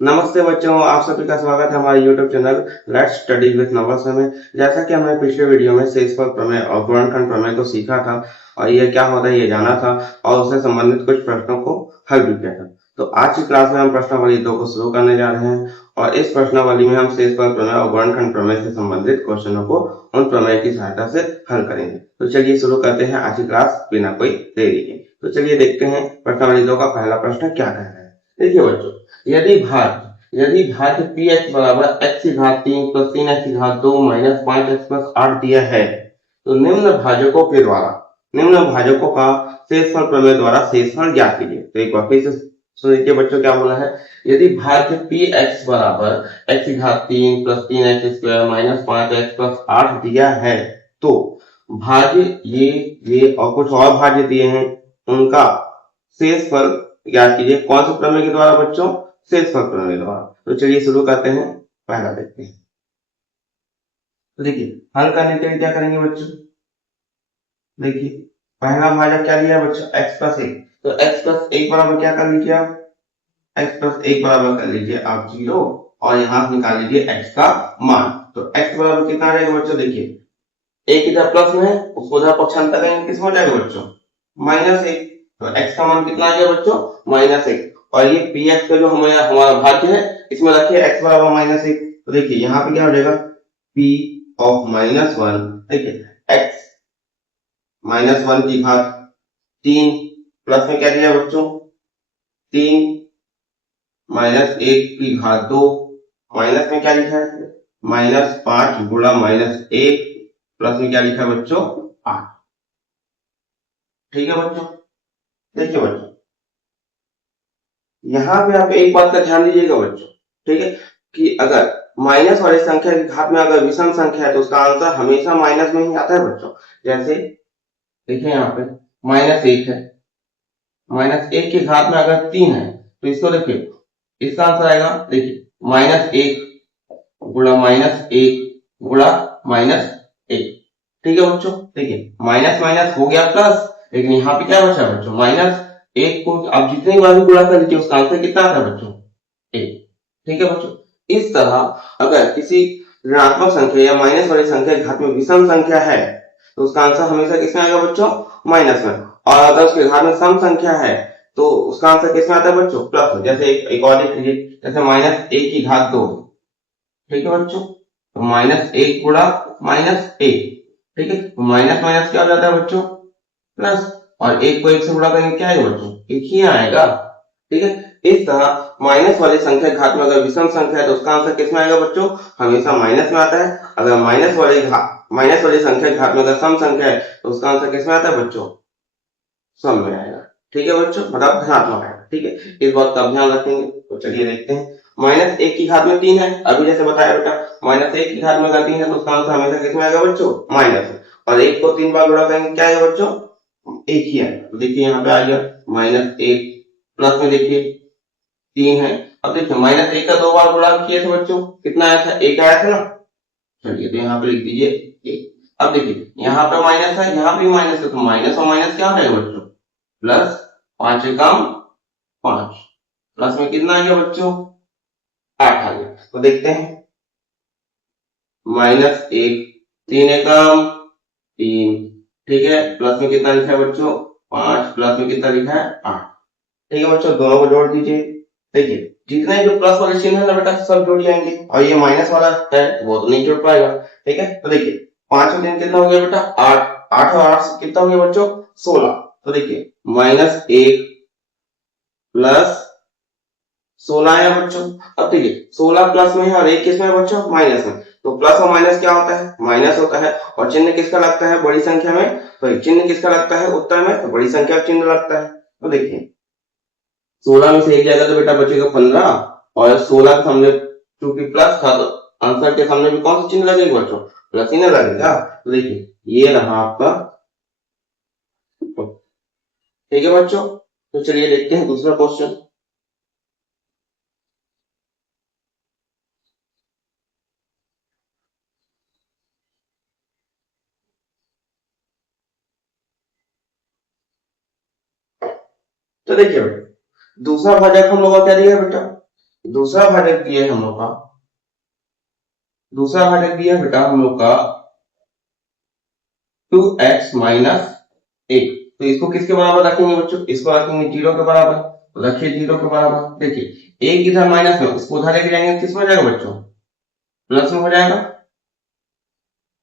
नमस्ते बच्चों, आप सभी का स्वागत है हमारे YouTube channel let's study with नवस में। जैसा कि हमने पिछले वीडियो में शेषफल प्रमेय और गुणनखंड प्रमेय को सीखा था और ये क्या होता है ये जाना था और उससे संबंधित कुछ प्रश्नों को हल भी किया था। तो आज की क्लास में हम प्रश्नावली 2 को शुरू करने जा रहे हैं और इस प्रश्नावली में हम शेषफल प्रमेय और गुणनखंड प्रमेय से संबंधित क्वेश्चनों को उन प्रमेय की सहायता से हल करेंगे। तो चलिए शुरू करते हैं आज की क्लास बिना कोई देरी के। तो चलिए देखते हैं प्रश्नावली 2 का पहला प्रश्न क्या कह रहा है। देखिए बच्चों, यदि भाज्य पी एक्स बराबर एक्स की घात 3 प्लस 3 एक्स की घात 2 माइनस 5 एक्स प्लस 8 दिया है तो निम्न भाजकों का शेषफल प्रमेय द्वारा शेषफल ज्ञात कीजिए। तो एक बार फिर से सुनिए बच्चों, क्या बोला है। यदि भाज्य पी एक्स बराबर एक्स की घात 3 plus 3 x square minus 5 x plus 8 दिया है तो भाज्य ये और कुछ और भाज्य दिए हैं, उनका शेषफल ज्ञात कीजिए। कौन से प्रमेय के द्वारा बच्चों? शेषफल प्रमेय द्वारा। तो चलिए शुरू करते हैं, पहला देखते हैं। तो देखिए हल करने के लिए क्या करेंगे बच्चों। देखिए पहला भाजक क्या लिया बच्चों, x प्लस 1। तो x प्लस 1 बराबर क्या कर लीजिए आप, x प्लस 1 बराबर कर लीजिए आप 0 और यहाँ से निकाल लीजिए x का मान। तो x बराबर कितना रहेगा बच्चों, देखिए एक इधर प्लस में है उसको उधर पक्षांतर करेंगे, किसमें हो जाएगा बच्चों, -1। तो x का मान कितना आ गया बच्चों, -1। और ये px का जो हमारा भाज्य है इसमें रखिए x बराबर -1। तो देखिए यहाँ पे क्या हो जाएगा, p ऑफ -1, देखिए x -1 की घात 3 प्लस में क्या दिया बच्चों 3 -1 की घात 2 माइनस में क्या लिखा है -5 गुणा -1 प्लस में क्या लिखा है बच्चों 8। ठीक है बच्चों। देखिए बच्चों यहाँ पे आप एक बात का ध्यान दीजिएगा बच्चों, ठीक है, कि अगर माइनस वाली संख्या की घात में अगर विषम संख्या है तो उसका आंसर हमेशा माइनस में ही आता है बच्चों। जैसे देखिए यहाँ पे -1 है, -1 की घात में अगर 3 है तो इसको देखिए इसका आंसर आएगा, देखिए -1 गुणा -1 गुणा -1। ठीक है बच्चों, देखिए माइनस माइनस हो गया प्लस, लेकिन यहाँ पे क्या बचा बच्चों -1 को आप जितने बार भी गुणा कर लीजिए उसका आंसर कितना आता है बच्चों 1। ठीक है बच्चों, इस तरह अगर किसी ऋणात्मक संख्या या माइनस वाली संख्या के घात में विषम संख्या है तो उसका आंसर हमेशा किसमें आएगा बच्चों, माइनस में। और अगर उसके घात में सम संख्या है तो उसका आंसर किसमें आता है बच्चों, प्लस में। जैसे एक और देख लीजिए, जैसे -1 की घात 2। ठीक है बच्चों, तो -1 गुणा -1, ठीक है, तो माइनस माइनस क्या हो जाता है बच्चों, प्लस। और 1 को 1 से गुणा करेंगे क्या आएगा बच्चों, 1 ही आएगा। ठीक है, इस तरह माइनस वाली संख्या घात में अगर विषम संख्या है तो उसका आंसर किसमें आएगा बच्चों, हमेशा माइनस में आता है। अगर माइनस वाली संख्या घात में अगर सम संख्या है तो उसका आंसर किसमें आता है बच्चों, सम में आएगा। ठीक है बच्चों, मतलब धनात्मक आएगा। ठीक है, इस बात का आप ध्यान रखेंगे। तो चलिए देखते हैं, -1 की घात में 3 है, अभी जैसे बताया बेटा -1 की घात में अगर 3 है तो उसका आंसर हमेशा किसमें आएगा बच्चों, माइनस में। और 1 को 3 बार गुणा करेंगे क्या आएगा बच्चों, 1 ही आएगा। तो देखिए यहाँ पे आ गया -1 प्लस में देखिए 3 है। अब देखिए -1 का 2 बार गुणा किए थे बच्चों, कितना आया था, 1 आया था ना। चलिए तो यहाँ पे लिख दीजिए 1। अब देखिए यहाँ पे माइनस है, यहाँ पे माइनस है, तो माइनस और माइनस क्या हो जाएगा बच्चों, प्लस। 5 से कम 5, प्लस में कितना आ गया बच्चों, 8 आ गया। तो देखते हैं -1, 3 एकम 3, ठीक है, प्लस में कितना लिखा है बच्चों 5, प्लस में कितना लिखा है 8। ठीक है बच्चों, दोनों को जोड़ दीजिए। देखिए जितने जो प्लस वाले चिन्ह है ना बेटा सब जुड़ जाएंगे, और ये माइनस वाला है वो तो नहीं जुड़ पाएगा। ठीक है, तो देखिए 5 और 3 कितना हो गया बेटा 8, 8 और 8 कितना हो गया बच्चों 16। तो देखिए -1 प्लस 16 है बच्चों। अब देखिए 16 प्लस में है और 1 किसमें है बच्चों, माइनस में। तो प्लस और माइनस क्या होता है, माइनस होता है। और चिन्ह किसका लगता है बड़ी संख्या में, तो चिन्ह किसका लगता है उत्तर में, तो बड़ी संख्या का चिन्ह लगता है। तो देखिए 16 में से 1 जाएगा तो बेटा बचेगा 15, और 16 के सामने चूंकि प्लस था तो आंसर के सामने भी कौन सा चिन्ह लगेगा बच्चों, प्लस ही ना लगेगा। तो देखिए ये रहा आपका। ठीक है बच्चों, तो चलिए देखते हैं दूसरा क्वेश्चन। तो देखिए बेटा दूसरा भाजक हम लोग का क्या दिया है बेटा, दूसरा भाजक दिया है हम लोग का, दूसरा भाजक दिया है बेटा हम लोग का 2x माइनस 1। तो इसको किसके बराबर रखेंगे बच्चों, इसको रखेंगे 0 के बराबर। तो रखिए 0 के बराबर। देखिए एक इधर माइनस में, उसको उधर लेके जाएंगे किस में हो जाएगा बच्चों, प्लस में हो जाएगा।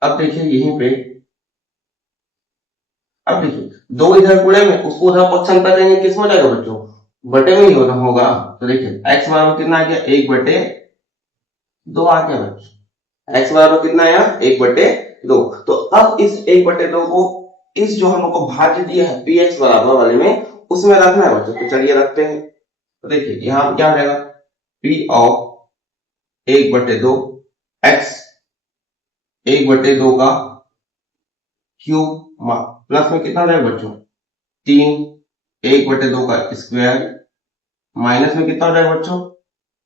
अब देखिए यहीं पे, अब देखिए दो इधर गुणे में, उसको उधर पक्ष पर देंगे किस में हो जाएगा बच्चों, बटे में ही होगा। तो देखिए x बराबर कितना आ गया, 1/2 आ गया बच्चों। x बराबर कितना आया, 1/2। तो अब इस 1/2 को इस जो हम लोग को भाज्य दिया है px बराबर वाले में, उसमें रखना है बच्चों। तो चलिए रखते हैं। तो देखिए यहाँ क्या हो जाएगा, p ऑफ 1/2 x 1/2 का क्यूब प्लस में कितना हो जाएगा बच्चों, 3 1/2 का स्क्वायर माइनस में कितना हो जाएगा बच्चों,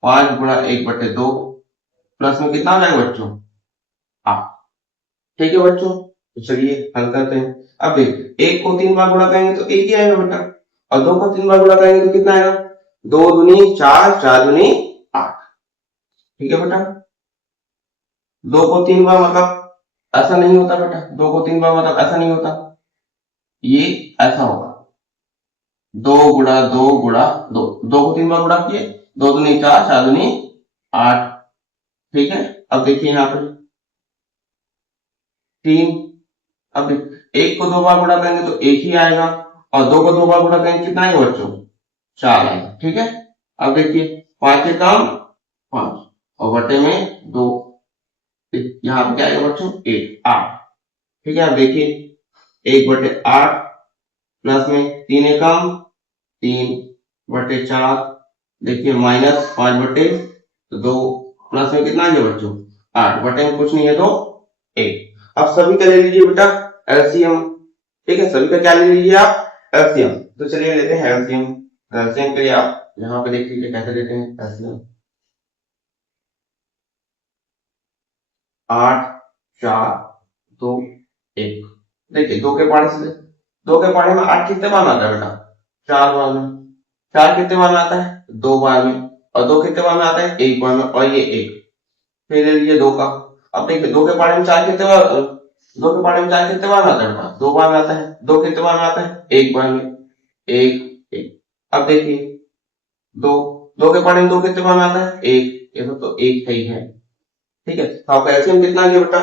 5 गुणा 1/2 प्लस में कितना हो जाएगा बच्चों, 8। ठीक है बच्चों, तो चलिए हल करते हैं। अब देखिए एक को 3 बार गुणा करेंगे तो एक ही आएगा बेटा, और 2 को 3 बार गुणा करेंगे तो कितना आएगा, 2 दूनी 4, 4 दूनी 8। ठीक है बेटा, 2 को 3 बार मतलब ऐसा नहीं होता बेटा, 2 को 3 बार मतलब ऐसा नहीं होता, ये ऐसा होगा 2 गुणा 2 गुणा 2, 2 को 3 बार गुणा किए, 2 दूनी 4, 4 दूनी 8। ठीक है, अब देखिए यहाँ पे 3, अब एक को 2 बार गुणा करेंगे तो एक ही आएगा, और 2 को 2 बार गुणा करेंगे कितना आएगा बच्चों, 4 आएगा। ठीक है, अब देखिए 5 के काम 5 और बटे में 2, यहाँ पे क्या आएगा बच्चों, 8। ठीक है, अब देखिए 1/8 प्लस में 3 एकम 3/4, देखिए माइनस 5/2 प्लस में कितना है बच्चों, 8 बटे में कुछ नहीं है तो 1। अब सभी का ले लीजिए बेटा एलसीएम। ठीक है, सभी का क्या ले लीजिए आप, एलसीएम। तो चलिए लेते हैं एलसीएम। एलसीएम के लिए आप यहाँ पे देख लीजिए कैसे लेते हैं एलसीएम। 8 4 2 1। देखिए 2 के पढ़े से, 2 के पढ़े में 8 कितने बार आता है बेटा, 4 बार में। 4 कितने बार में आता है, 2 बार में। और 2 कितने बार में आता है, 1 बार में, और ये 1। फिर ले लीजिए 2 का। अब देखिए 2 के पढ़े में 4 कितने बार, 2 के पढ़े में 4 कितने बार में आता है बेटा, 2 बार में आता है। 2 कितने बार में आता है, 1 बार में, 1। अब देखिए 2 के पढ़े में 2 कितने बार में आता है, 1। ये तो 1 ही है। ठीक है, तो आपका एलसीएम कितना आ गया बेटा,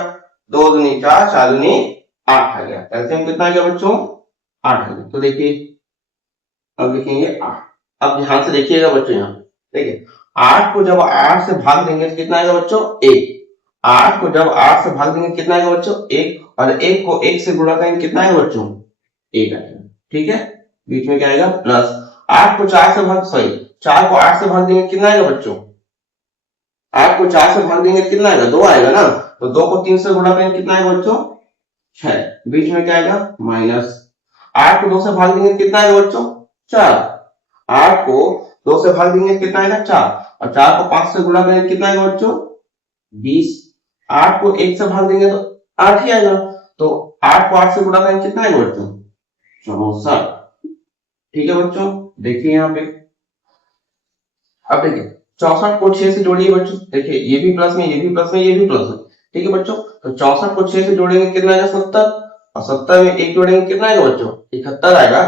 2 दूनी 4, 4 दूनी 8 आ गया। एलसीएम कितना आ गया बच्चों, 8 आ गया। तो देखिए अब लिखेंगे 8। अब ध्यान से देखिएगा बच्चों, यहाँ देखिए 8 को जब 8 से भाग देंगे तो कितना आएगा बच्चों, 1। 8 को जब 8 से भाग देंगे कितना आएगा बच्चों, 1। और 1 को 1 से गुणा करेंगे कितना आएगा बच्चों, 1 आएगा। ठीक है, बीच में क्या आएगा प्लस। 8 को 4 से भाग, सॉरी 4 को 8 से भाग देंगे कितना आएगा बच्चों, 8 को 4 से भाग देंगे कितना आएगा, 2 आएगा ना। तो 2 को 3 से गुणा करेंगे कितना आएगा बच्चों, 6। बीच में क्या आएगा माइनस। 8 को 2 से भाग देंगे कितना आएगा बच्चों, 4। 8 को 2 से भाग देंगे कितना आएगा, 4। और 4 को 5 से गुणा करेंगे कितना आएगा बच्चों, 20। 8 को 1 से भाग देंगे तो 8 ही आएगा। तो 8 को 8 से गुणा करेंगे कितना आएगा बच्चों, 64। ठीक है बच्चों, देखिए यहाँ पे अब देखिए 64 को 6 से जोड़िए बच्चों। देखिए ये भी प्लस में, ये भी प्लस में, ये भी प्लस में। ठीक है बच्चों, तो 64 को 6 से जोड़ेंगे कितना आएगा, 70। और 70 में 1 जोड़ेंगे कितना आएगा बच्चों, 71 आएगा।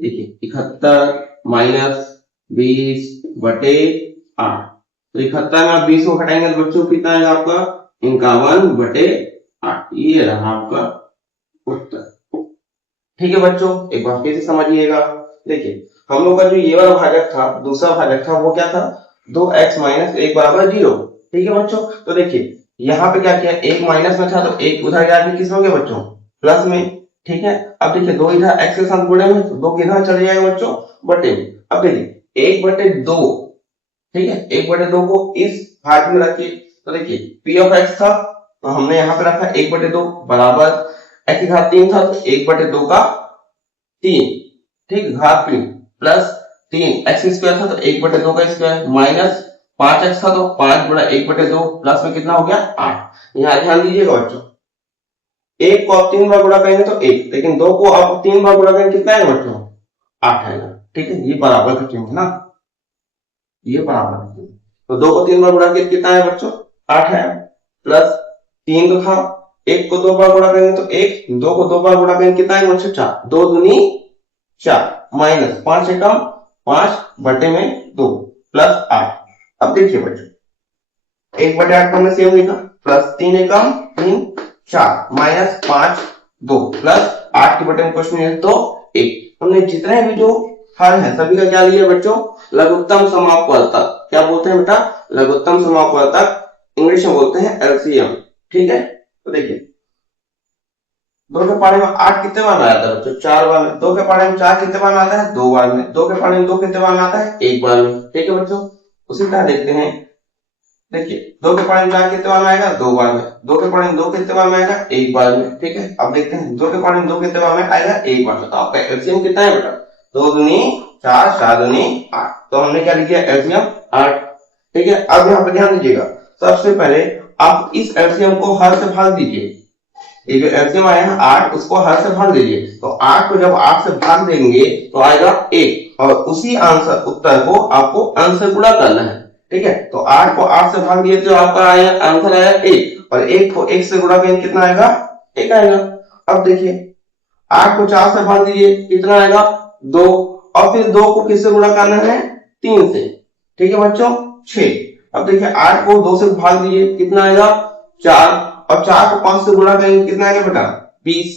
देखिए 71 माइनस 20/8। तो 71 में आप 20 को घटाएंगे तो बच्चों कितना आएगा आपका, 51/8। ये रहा आपका उत्तर। ठीक है बच्चों, एक बार फिर से समझिएगा। देखिए हम लोग का जो ये वाला भाजक था, दूसरा भाजक था, वो क्या था, 2x माइनस 1 बराबर 0। ठीक है बच्चों, तो देखिए यहाँ पे क्या किया, 1 माइनस में था तो 1 उधर जाके किस में हो गया बच्चों, प्लस में। ठीक है, अब देखिए 2 इधर x के साथ गुणे में, तो 2 किधर चले जाएगा बच्चों, बटे में। अब देखिए 1/2, ठीक है, 1/2 को इस भाग में रखिए। तो देखिए p ऑफ x था, तो हमने यहाँ पे रखा 1/2 बराबर x की घात 3 था, तो 1/2 का 3, ठीक, घात 3 प्लस 3 x स्क्वायर था तो 1/2 का स्क्वायर माइनस 5x था तो 5 गुणा 1/2 प्लस में कितना हो गया, 8। यहाँ ध्यान दीजिएगा बच्चों, 1 को आप 3 बार गुणा करेंगे तो 1, लेकिन 2 को आप 3 बार गुणा करेंगे कितना आएगा बच्चों, 8 आएगा। ठीक है, ये बराबर का चिन्ह है ना, ये बराबर का चिन्ह। तो 2 को 3 बार गुणा करके कितना है बच्चों 8 है, प्लस 3 तो था, 1 को 2 बार गुणा करेंगे तो 1, 2 को 2 बार गुणा करेंगे कितना है बच्चों 4, 2 दूनी 4, माइनस 5 एकम 5 बटे में 2 प्लस 8। अब देखिए बच्चों 1/8 को हमने सेम लिखा, प्लस 3 एकम 3 4 माइनस 5 2 प्लस 8 के बटे में कुछ नहीं है तो 1। हमने जितने भी जो हल है सभी का क्या लिया बच्चों लघुत्तम समापवर्तक। क्या बोलते हैं बेटा लघुत्तम समापवर्तक, इंग्लिश में बोलते हैं एलसीएम। ठीक है, तो देखिए 2 के पारे में 8 कितने बार में आता है बच्चों 4 बार में, 2 के पारे में 4 कितने बार में आता है 2 बार में, 2 के पारे में 2 कितने बार में आता है 1 बार में। ठीक है बच्चों, उसी तरह देखते हैं, देखिए 2 के पारे में 4 कितने बार में आएगा 2 बार में, 2 के पारे में 2 कितने बार में आएगा 1 बार में। ठीक है, अब देखते हैं 2 के पारे में 2 कितने बार में आएगा 1 बार में, तो आपका एलसीएम कितना है बेटा 2 दूनी 4 4 दूनी 8, तो हमने क्या लिख दिया एलसीएम 8। ठीक है, अब यहाँ पे ध्यान दीजिएगा, सबसे पहले आप इस एलसीएम को हर से भाग दीजिए, ये जो एलसीएम आया है 8 उसको हर से भाग दीजिए, तो 8 को जब 8 से भाग देंगे तो आएगा 1 और उसी आंसर उत्तर को आपको अंश से गुणा करना है। ठीक है, तो 8 को 8 से भाग दिए तो आपका आया आंसर आया 1 और 1 को 1 से गुणा करेंगे कितना आएगा 1 आएगा। अब देखिए 8 को 4 से भाग दीजिए कितना आएगा 2 और फिर 2 को किससे गुणा करना है 3 से। ठीक है बच्चों 6। अब देखिए 8 को 2 से भाग दीजिए कितना आएगा 4 और 4 को 5 से गुणा करेंगे कितना आएगा बेटा 20।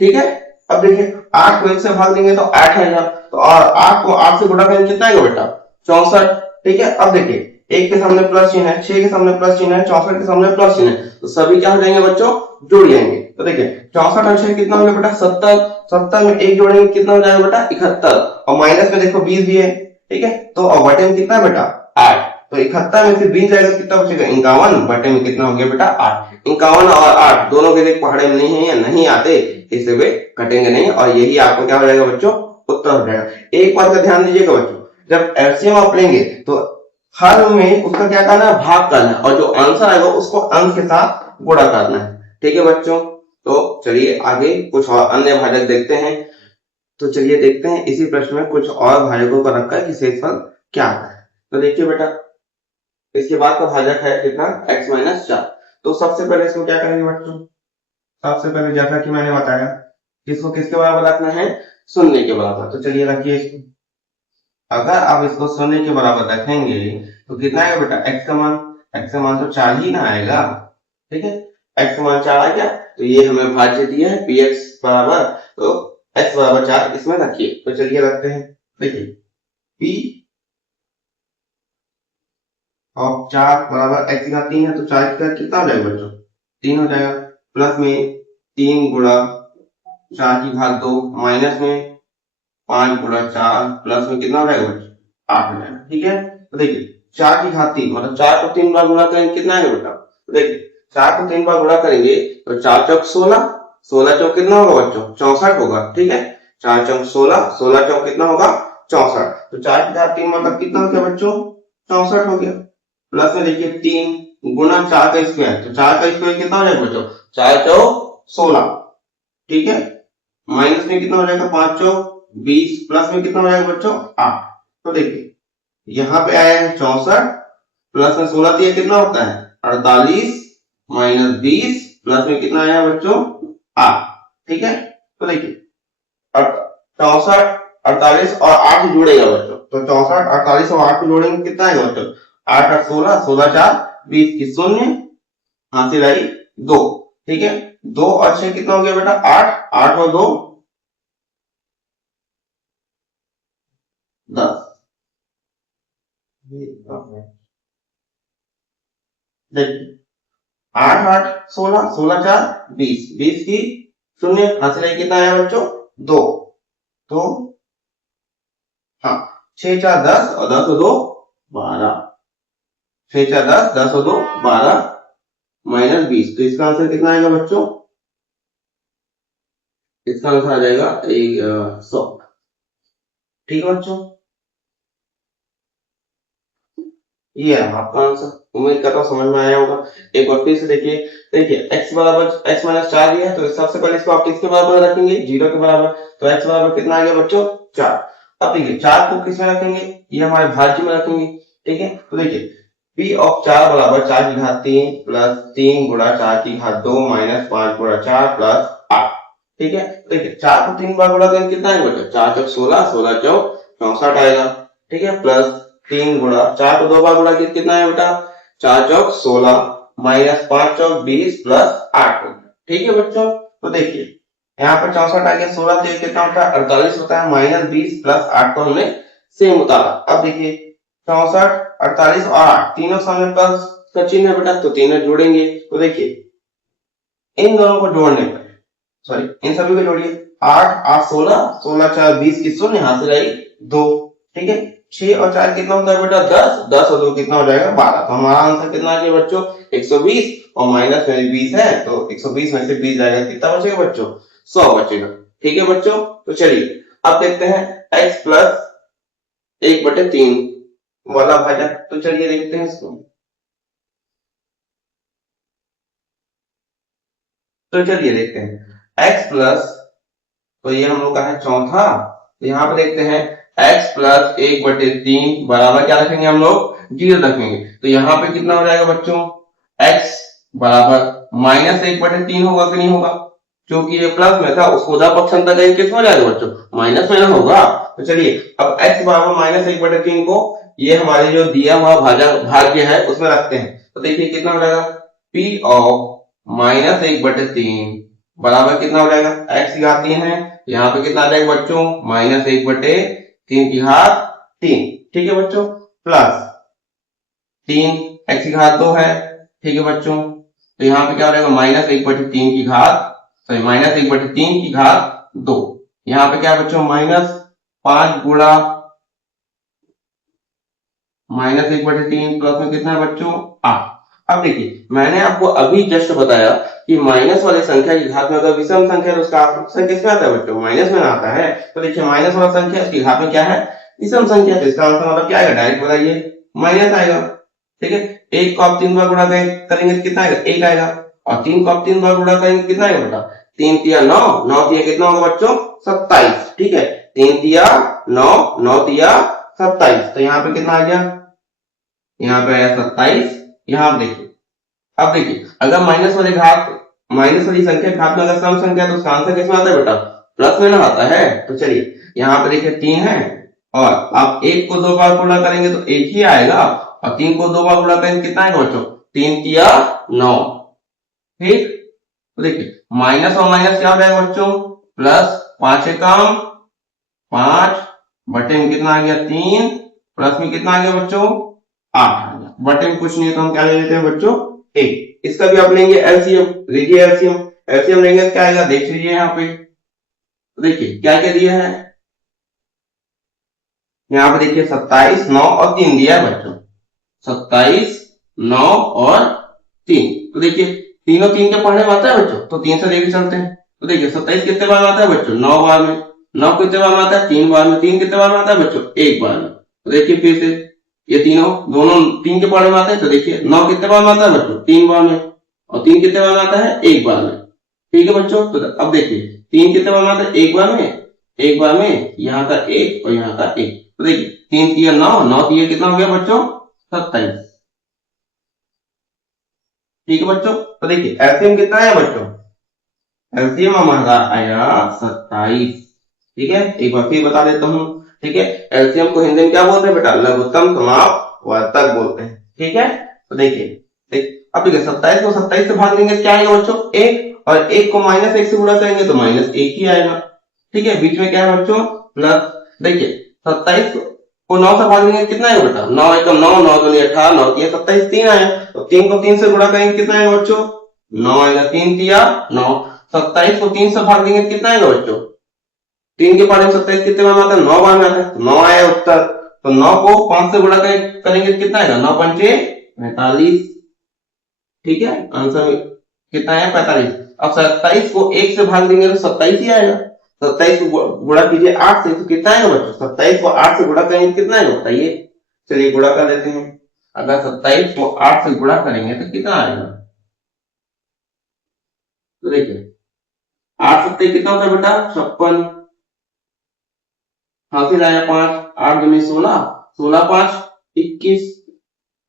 ठीक है, अब देखिए 8 को 1 से भाग देंगे तो 8 आएगा, तो और 8 को 8 से गुणा करेंगे कितना आएगा बेटा 64। ठीक है, अब देखिए 1 के सामने प्लस चिन्ह है, 6 के सामने प्लस चिन्ह है, 64 के सामने प्लस चिन्ह है, तो सभी क्या हो जाएंगे बच्चों जुड़ जाएंगे। तो देखिए 64 और 6 कितना हो गया बेटा 70, 70 में 1 जोड़ेंगे कितना हो जाएगा बेटा 71 और माइनस में देखो 20 भी है। ठीक है, तो और बटे में कितना बेटा 8, तो 71 में से 20 जाएगा कितना बचेगा 51, बटे में कितना हो गया बेटा 8। 51 और 8 दोनों के देख पहाड़े में नहीं है या नहीं आते, इससे वे कटेंगे नहीं और यही आपको क्या हो जाएगा बच्चों उत्तर हो जाएगा। एक बात का ध्यान दीजिएगा बच्चों, जब एलसीएम आप लेंगे तो हर में उसका क्या करना है भाग करना है और जो आंसर आएगा उसको अंक के साथ गुणा करना है। ठीक है बच्चों, तो चलिए आगे कुछ और अन्य भाजक देखते हैं। तो चलिए देखते हैं इसी प्रश्न में कुछ और भाजकों का रखा है कि शेषफल क्या है। तो देखिए बेटा इसके बाद का भाजक है कितना x माइनस 4। तो सबसे पहले इसको क्या करेंगे बच्चों, सबसे पहले जैसा कि मैंने बताया इसको किसके बराबर रखना है शून्य के बराबर। तो चलिए रखिए इसको, अगर आप इसको शून्य के बराबर रखेंगे तो कितना आएगा बेटा x का मान तो 4 ही ना आएगा। ठीक है, x का मान 4 आ गया, तो ये हमें भाज्य दिया है px बराबर, तो x बराबर 4 इसमें रखिए। तो चलिए रखते हैं, देखिए p और 4 बराबर x का 3 है, तो 4 का कितना हो जाएगा बच्चों 3 हो जाएगा, प्लस में 3 गुणा 4 की घात 2 माइनस में 5 गुणा 4 प्लस में कितना हो जाएगा बच्चों 8 हो जाएगा। ठीक है, तो देखिए 4 की घात 3 मतलब 4 को 3 बार गुणा करेंगे कितना आएगा बेटा, तो देखिए 4 को 3 बार गुणा करेंगे तो 4 चौक 16, 16 चौक कितना होगा बच्चों 64 होगा। ठीक है, 4 चौक 16, 16 चौक कितना होगा 64, तो 4 की घात 3 मतलब कितना हो गया बच्चों 64 हो गया, प्लस में देखिए 3 गुना 4 का स्क्वायर, तो 4 का स्क्वायर कितना हो जाएगा बच्चों 4 चौक 16। ठीक है, माइनस में कितना हो जाएगा 5 चौक 20, प्लस में कितना हो जाएगा बच्चों 8। तो देखिए यहाँ पे आया है 64 प्लस में 16 दिया कितना होता है 48 माइनस 20 प्लस में कितना आया बच्चों 8। ठीक है, तो देखिए 64 48 और 8 जुड़ेगा बच्चों, तो 64 48 और 8 जोड़ेंगे कितना आएगा बच्चों 8 8 16, 16 4 20 की शून्य, हासिल आई 2। ठीक है, 2 और 6 कितना हो गया बेटा 8, 8 और 2 10। देखिए 8 8 16, 16 4 20, 20 की शून्य, हासिल आई कितना आया बच्चों 2। तो हाँ 6 4 10 और 10 और 2 12, 6 4 10, 10 और 2 12 माइनस 20, तो इसका आंसर कितना आएगा बच्चों, इसका आंसर आ जाएगा 100। ठीक है बच्चों, ये है आपका आंसर। उम्मीद करता हूँ समझ में आया होगा। एक बार फिर से देखिए, देखिए x बराबर x माइनस 4 दिया है, तो सबसे पहले इसको आप किसके बराबर रखेंगे 0 के बराबर, तो x बराबर कितना आ गया बच्चों 4। अब देखिए 4 को किसमें रखेंगे, ये हमारे भाज्य में रखेंगे। ठीक है, तो देखिए पी ऑफ 4 बराबर 4 की घात 3 प्लस 3 गुणा 4 की घात 2 माइनस 5 गुणा 4 प्लस 8। ठीक है, देखिए 4 को 3 बार गुणा करेंगे कितना आएगा बेटा, 4 चौक 16, 16 चौक 64 आएगा। ठीक है, प्लस 3 गुणा 4 को 2 बार गुणा कितना है बेटा, 4 चौक 16 माइनस 5 चौक 20 प्लस 8। ठीक है बच्चों, तो देखिए यहाँ पर 64 आ गया, 16 से कितना होता है 48 होता है, माइनस 20 प्लस 8 को हमने सेम उतारा। अब देखिए 64 48 और 8 तीनों सामने प्लस का चिन्ह है बेटा, तो तीनों जोड़ेंगे। तो देखिए इन दोनों को जोड़ने पर, सॉरी इन सभी को जोड़िए, 8 8 16, 16 4 20 की शून्य, यहाँ से रही 2। ठीक है, 6 और 4 कितना होता है बेटा 10, 10 और 2 कितना हो जाएगा 12। तो हमारा आंसर कितना आ गया बच्चों 120, और माइनस में 20 है तो 120 में से 20 जाएगा, कितना बचेगा बच्चों 100 बचेगा। ठीक है बच्चों, तो चलिए अब देखते हैं x प्लस 1/3 वाला भाजक। तो चलिए देखते हैं इसको। तो चलिए देखते हैं x प्लस, तो ये हम लोग का है चौथा, तो यहाँ पे देखते हैं x प्लस 1/3 बराबर क्या रखेंगे हम लोग 0 रखेंगे। तो यहाँ पे कितना हो जाएगा बच्चों, x बराबर माइनस 1/3 होगा कि नहीं होगा, क्योंकि ये प्लस में था उसको उधर पक्षांतर करेंगे किस हो जाएगा बच्चों, माइनस में ना होगा। तो चलिए अब x बराबर माइनस 1/3 को ये हमारे जो दिया हुआ भाज्य है उसमें रखते हैं। तो देखिए कितना हो जाएगा, p ऑफ माइनस 1/3 बराबर कितना हो जाएगा, x की घात 3 है, यहाँ पे कितना आ जाएगा बच्चों माइनस 1/3 की घात 3। ठीक है बच्चों, प्लस 3 x की घात 2 है। ठीक है बच्चों, तो यहाँ पे क्या हो जाएगा माइनस 1/3 की घात, सॉरी माइनस 1/3 की घात 2। यहाँ पे क्या है बच्चों माइनस 5 गुणा माइनस 1/3 प्लस में कितना है बच्चों 8। अब देखिए मैंने आपको अभी जस्ट बताया कि माइनस वाली संख्या की घात में अगर विषम संख्या है तो उसका अक्षर किसमें आता है बच्चों, माइनस में आता है। तो देखिए माइनस वाला संख्या उसकी घात में क्या है, विषम संख्या, तो इसका आंसर मतलब क्या आएगा, डायरेक्ट बताइए माइनस आएगा। ठीक है, 1 को आप 3 बार गुणा करेंगे तो कितना आएगा 1 आएगा, और 3 को आप 3 बार गुणा करेंगे कितना आएगा बेटा, 3 तिया 9, 9 तिया कितना होगा बच्चों 27। ठीक है, 3 तिया 9, 9 तिया 27, तो यहाँ पे कितना आ गया, यहाँ पे आया 27। यहाँ देखिए, अब देखिए अगर माइनस वाली संख्या घात में अगर सम संख्या तो उसका आंसर किसमें आता है बेटा, प्लस में ना आता है। तो चलिए यहाँ पे देखिए 3 है, और आप 1 को 2 बार गुणा करेंगे तो 1 ही आएगा, और 3 को 2 बार गुणा करेंगे कितना आएगा बच्चों 3 तिया 9। ठीक, तो देखिए माइनस और माइनस क्या हो जाएगा बच्चों प्लस, 5 एकम 5 बटे में कितना आ गया 3, प्लस में कितना आ गया बच्चों 8 आ गया, बटे में कुछ नहीं है तो हम क्या ले लेते हैं बच्चों 1। इसका भी आप लेंगे एलसीएम, लीजिए एलसीएम, एलसीएम लेंगे तो क्या आएगा देख लीजिए यहाँ पे। तो देखिए क्या क्या दिया है, यहाँ पे देखिए 27 9 और 3 दिया है बच्चों, 27 9 और 3। तो देखिए तीनों 3 के पढ़ने में आता है बच्चों, तो 3 से लेके चलते हैं। तो देखिए 27 कितने बार में आता है बच्चों 9 बार में, 9 कितने बार में आता है 3 बार में, 3 कितने बार में आता है बच्चों 1 बार में। तो देखिए फिर से ये तीनों दोनों 3 के पढ़ने में आते हैं, तो देखिए 9 कितने बार में आता है बच्चों 3 बार में, और 3 कितने बार में आता है 1 बार में। ठीक है बच्चों, तो अब देखिए 3 कितने बार में आता है 1 बार में, 1 बार में, यहाँ का 1 और यहाँ का 1। तो देखिए 3 तिया 9, 9 तिया कितना हो गया बच्चों 27। ठीक है बच्चों, तो देखिए एलसीएम कितना है बच्चों, एलसीएम हमारा आया 27। ठीक है, एक बार फिर बता देता हूँ। ठीक है, एलसीएम को हिंदी में क्या बोलते हैं बेटा, लघुत्तम समापवर्तक बोलते हैं। ठीक है, तो देखिए अब देखिए 27 को 27 से भाग देंगे क्या आएगा बच्चों 1, और 1 को माइनस 1 से गुणा करेंगे तो माइनस 1 ही आएगा। ठीक है, बीच में क्या है बच्चों प्लस, देखिए 27 को 9 से भाग देंगे कितना आएगा बेटा 9 एकम 9, 9 दूनी 18, 9 तिया 27, 3 आया, तो 3 को 3 से गुणा करेंगे कितना आएगा बच्चों 9 आएगा, 3 तिया 9, 27 को 3 से भाग देंगे कितना आएगा बच्चों, 3 के पारे में 27 कितने बार में आता है 9 बार में आता है, 9 आया उत्तर। तो 9 को 5 से गुणा करेंगे कितना आएगा 9 पंचे 45। ठीक है, आंसर कितना है 45। अब 27 को 1 से भाग देंगे तो 27 ही आएगा, 27 को गुणा कीजिए 8 से तो कितना आएगा बच्चों, 27 को 8 से गुणा करेंगे कितना आएगा बताइए, चलिए गुणा कर लेते हैं। अगर 27 को 8 से गुणा करेंगे तो कितना आएगा, तो देखिए 8 सत्ते कितना होता है बेटा 56, हासिल आया 5, 8 दूनी 16, 16 5 21,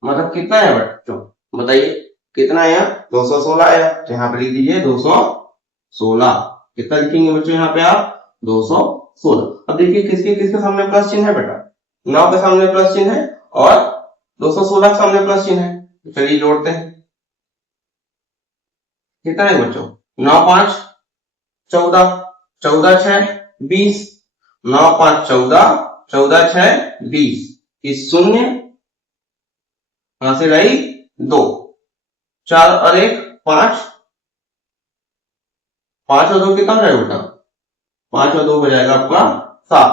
मतलब कितना है बच्चों, बताइए कितना है यहाँ, 216 है। तो यहाँ पे लिख दीजिए 216। कितना लिखेंगे बच्चों यहाँ पे आप, 216। अब देखिए किसके किसके सामने प्लस चिन्ह है बेटा, 9 के सामने प्लस चिन्ह है और 216 के सामने प्लस चिन्ह है। तो चलिए जोड़ते हैं, कितना है बच्चों, 9 5 14, 14 6 20, 9 5 14, 14 6 20, इस शून्य यहां से रही 2, 4 और 1 5, 5 और 2 कितना हो जाएगा बेटा, 5 और 2 हो जाएगा आपका 7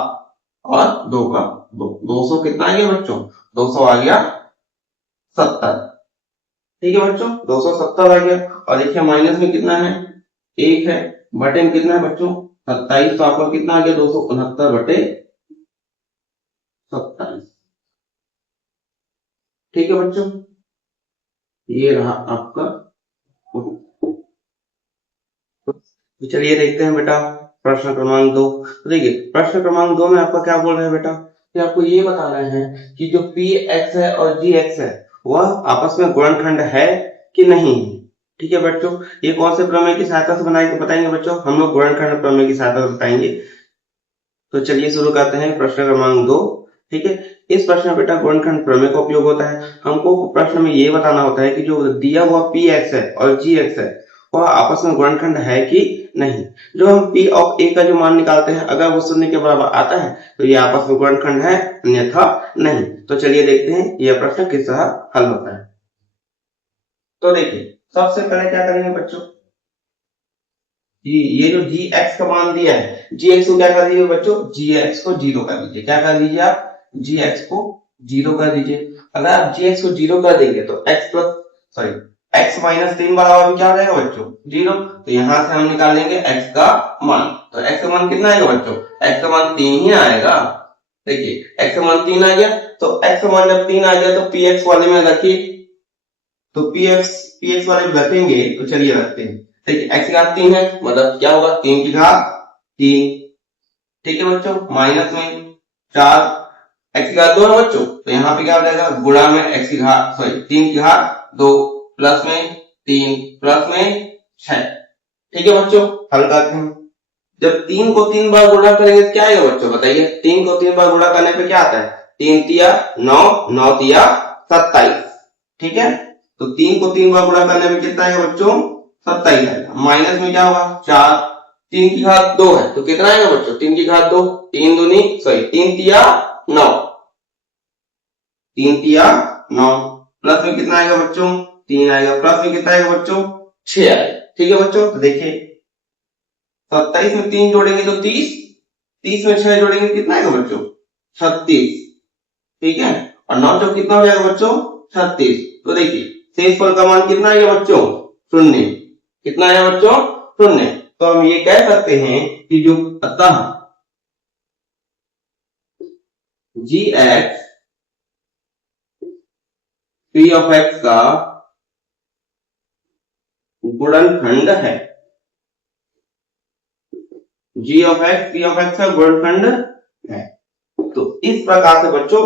और 2 का 2, 200 कितना आ गया बच्चों, 200 आ गया 70। ठीक है बच्चों, 270 आ गया। और देखिए माइनस में कितना है, 1 है, बटे में कितना है बच्चों 27, तो आपका कितना आ गया 269 बटे 27। ठीक है बच्चों, ये रहा आपका। तो चलिए देखते हैं बेटा प्रश्न क्रमांक 2। तो देखिए प्रश्न क्रमांक 2 में आपका क्या बोल रहे हैं बेटा, कि आपको ये बताना है कि जो पी एक्स है और जी एक्स है वह आपस में गुणनखंड है कि नहीं। ठीक है बच्चों, ये कौन से प्रमेय की सहायता से बनाएंगे बताएंगे बच्चों, हम लोग गुणनखंड प्रमेय की सहायता से बताएंगे। तो चलिए शुरू करते हैं प्रश्न क्रमांक 2। ठीक है, इस प्रश्न में बेटा गुणनखंड प्रमेय का उपयोग होता है। हमको प्रश्न में ये बताना होता है कि जो दिया हुआ पी एक्स है और जी एक्स है वह आपस में गुणनखंड है कि नहीं। जो हम पी ऑफ ए का जो मान निकालते हैं अगर वो शून्य के बराबर आता है तो ये आपस में गुणनखंड है, अन्यथा नहीं। तो चलिए देखते हैं यह प्रश्न किस तरह हल होता है। तो देखिए सबसे पहले क्या करेंगे बच्चों, ये जो जी एक्स का मान दिया है, जी एक्स को क्या कर दीजिए बच्चों, जी एक्स को 0 कर दीजिए। क्या कर दीजिए आप, जी एक्स को 0 कर दीजिए। अगर आप जी एक्स को 0 कर देंगे तो एक्स माइनस 3 बराबर क्या हो जाएगा बच्चों 0। तो यहां से हम निकालेंगे एक्स का मान। तो एक्स का मान कितना आएगा बच्चों, एक्स का मान 3 ही आएगा। देखिए एक्स का मान 3 आ गया, तो एक्स का मान जब 3 आ गया तो पी एक्स वाले में रखिए। तो पी एक्स वाले में रखेंगे, तो चलिए रखते हैं। देखिए एक्स की घात 3 है, मतलब क्या होगा 3 की घात 3। ठीक है बच्चों, माइनस में 4, एक्स की घात 2 है बच्चों, तो यहाँ पे क्या हो जाएगा गुणा में एक्स की घात 3 की घात 2, प्लस में 3, प्लस में 6। ठीक है बच्चों, हल करते हैं। जब 3 को 3 बार गुणा करेंगे तो क्या आएगा बच्चों बताइए, 3 को 3 बार गुणा करने पे क्या आता है, 3 तिया 9, 9 तिया 27। ठीक है, तो 3 को 3 बार गुणा करने में कितना आएगा बच्चों 27 आएगा। माइनस में क्या होगा 4, 3 की घात 2 है तो कितना आएगा बच्चों 3 की घात 2, 3 तिया 9, 3 तिया 9, प्लस में कितना आएगा बच्चों 3 आएगा, प्लस में कितना आएगा बच्चों 6 आएगा। ठीक है बच्चों, तो देखिए 27 में 3 जोड़ेंगे तो 30, 30 में 6 जोड़ेंगे कितना आएगा बच्चों 36। ठीक है, और 9 चौक कितना हो जाएगा बच्चों 36। तो देखिए शेषफल का मान कितना आएगा बच्चों 0। कितना आया बच्चों 0। तो हम ये कह सकते हैं कि जो अतः g x p of x का गुणनखंड है, g of x p of x का गुणनखंड है। तो इस प्रकार से बच्चों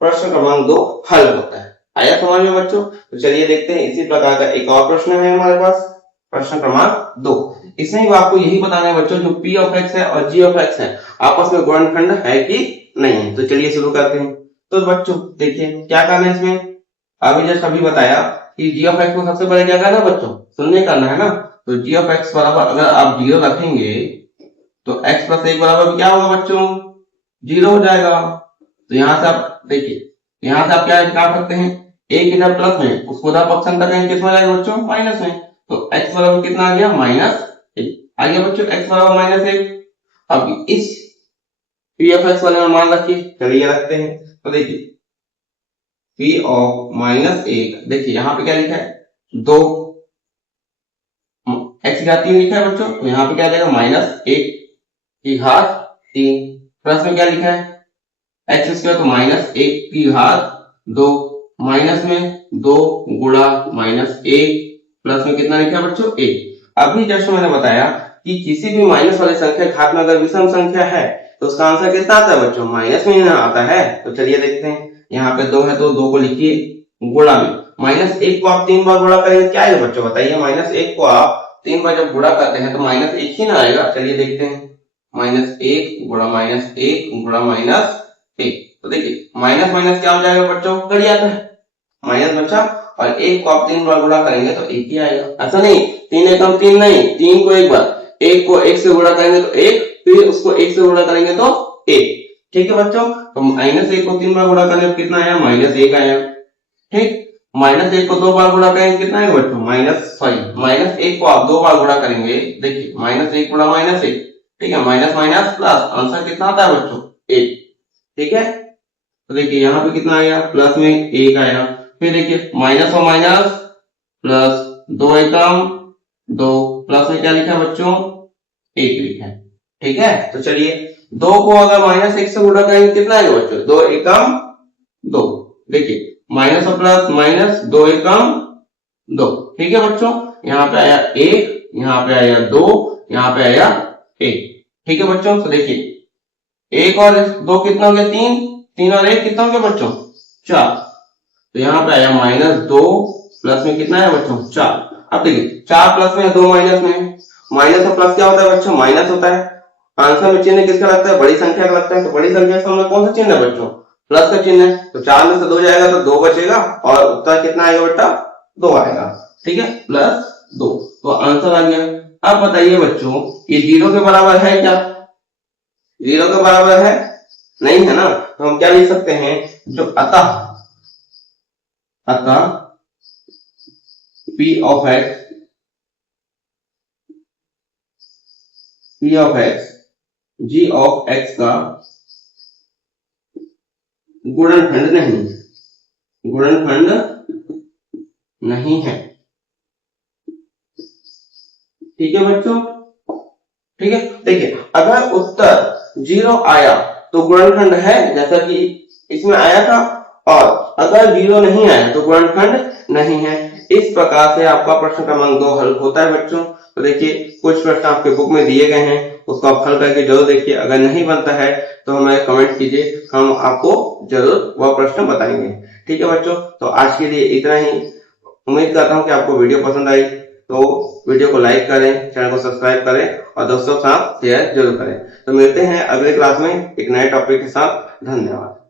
प्रश्न क्रमांक 2 हल होता है। आया समझ में बच्चों। तो चलिए देखते हैं इसी प्रकार का एक और प्रश्न है हमारे पास, प्रश्न क्रमांक 2। इसमें भी आपको यही बताना है बच्चों, जो पी ऑफ एक्स है और जी ऑफ एक्स है आपस में गुणनखंड है कि नहीं है। तो चलिए शुरू करते हैं। तो बच्चों देखिए क्या करना है इसमें, अभी जस्ट अभी बताया कि जी ऑफ एक्स को सबसे पहले क्या करना है बच्चों शून्य करना है ना। तो जी ऑफ एक्स बराबर अगर आप 0 रखेंगे तो x प्लस 1 बराबर क्या होगा बच्चों 0 हो जाएगा। तो यहाँ से आप देखिए, यहाँ से आप क्या निकाल सकते हैं, एक इधर प्लस में उसको उधर पक्ष अंतर करेंगे कितना जाएगा बच्चों माइनस में। तो x बराबर कितना आ गया -1 आ गया बच्चों, x बराबर -1। अब इस पी ऑफ एक्स वाले में मान रखिए, चलिए रखते हैं। तो देखिए पी ऑफ -1, देखिए यहाँ पे क्या लिखा है 2, x की घात 3 लिखा है बच्चों, तो यहाँ पे क्या जाएगा -1 की घात 3, प्लस में क्या लिखा है एक्स स्क्वायर, तो -1 की घात 2, माइनस में 2 गुणा -1, प्लस में कितना लिखा है बच्चों 1। अभी जस्ट मैंने बताया कि किसी भी माइनस वाली संख्या घात में अगर विषम संख्या है तो उसका आंसर कितना आता है बच्चों माइनस में ही आता है। तो चलिए देखते हैं, यहाँ पे 2 है तो 2 को लिखिए, गुणा में -1 को आप 3 बार गुणा करेंगे क्या आएगा बच्चों बताइए। -1 को आप 3 बार जब गुणा करते हैं तो -1 ही ना आएगा। चलिए देखते हैं, -1 गुणा -1 गुणा -1। तो देखिए माइनस माइनस क्या हो जाएगा बच्चों, कट जाता है, माइनस बचा, और 1 को आप 3 बार गुणा करेंगे तो 1 ही आएगा। ऐसा नहीं 3 एकम 3 नहीं, 3 को एक बार, 1 को 1 से गुणा करेंगे तो 1, फिर उसको 1 से गुणा करेंगे तो 1। ठीक है बच्चों, तो -1 को 3 बार गुणा करेंगे तो कितना आया, -1 आया। ठीक, -1 को 2 बार गुणा करेंगे कितना आएगा बच्चों, -1 को आप 2 बार गुणा करेंगे, देखिए -1 गुणा -1, ठीक है, माइनस माइनस प्लस, आंसर कितना आता है बच्चों 1। ठीक है, तो देखिए यहाँ पे कितना आया, प्लस में 1 आया। फिर देखिए माइनस और माइनस प्लस, 2 एकम 2, प्लस में क्या लिखा है बच्चों 1 लिखा है। ठीक है, तो चलिए 2 को अगर -1 से गुणा करेंगे कितना आएगा बच्चों, 2 एकम 2। देखिए माइनस और प्लस माइनस, 2 एकम 2। ठीक है बच्चों, यहाँ पे आया 1, यहाँ पे आया 2, यहाँ पे आया 1। ठीक है बच्चों, तो देखिए 1 और 2 कितना हो गया, 3, 3 और 1 कितना हो गया बच्चों 4। तो यहाँ पे आया -2, प्लस में कितना है बच्चों 4। अब देखिए 4 प्लस में है, 2 माइनस में, माइनस और प्लस क्या होता है बच्चों, माइनस होता है। आंसर में चिन्ह किसका लगता है, बड़ी संख्या का लगता है। तो बड़ी संख्या के सामने कौन सा चिन्ह है बच्चों, प्लस का चिन्ह है। तो 4 में से 2 जाएगा तो 2 बचेगा, और उत्तर कितना आएगा बेटा 2 आएगा। ठीक है, +2, तो आंसर आ गया। अब बताइए बच्चों ये 0 के बराबर है क्या, 0 के बराबर है नहीं है ना, तो हम क्या लिख सकते हैं, जो अतः P of x G of x का गुणनखंड नहीं है। ठीक है बच्चों, ठीक है, देखिए अगर उत्तर 0 आया तो गुणनखंड है, जैसा कि इसमें आया था, और अगर 0 नहीं आया तो गुणनखंड नहीं है। इस प्रकार से आपका प्रश्न क्रमांक 2 हल होता है बच्चों। तो देखिए कुछ प्रश्न आपके बुक में दिए गए हैं, उसको आप हल करके जरूर देखिए। अगर नहीं बनता है तो हमें कमेंट कीजिए, हम आपको जरूर वह प्रश्न बताएंगे। ठीक है बच्चों, तो आज के लिए इतना ही। उम्मीद करता हूँ कि आपको वीडियो पसंद आई, तो वीडियो को लाइक करें, चैनल को सब्सक्राइब करें, और दोस्तों के साथ शेयर जरूर करें। तो मिलते हैं अगले क्लास में एक नए टॉपिक के साथ। धन्यवाद।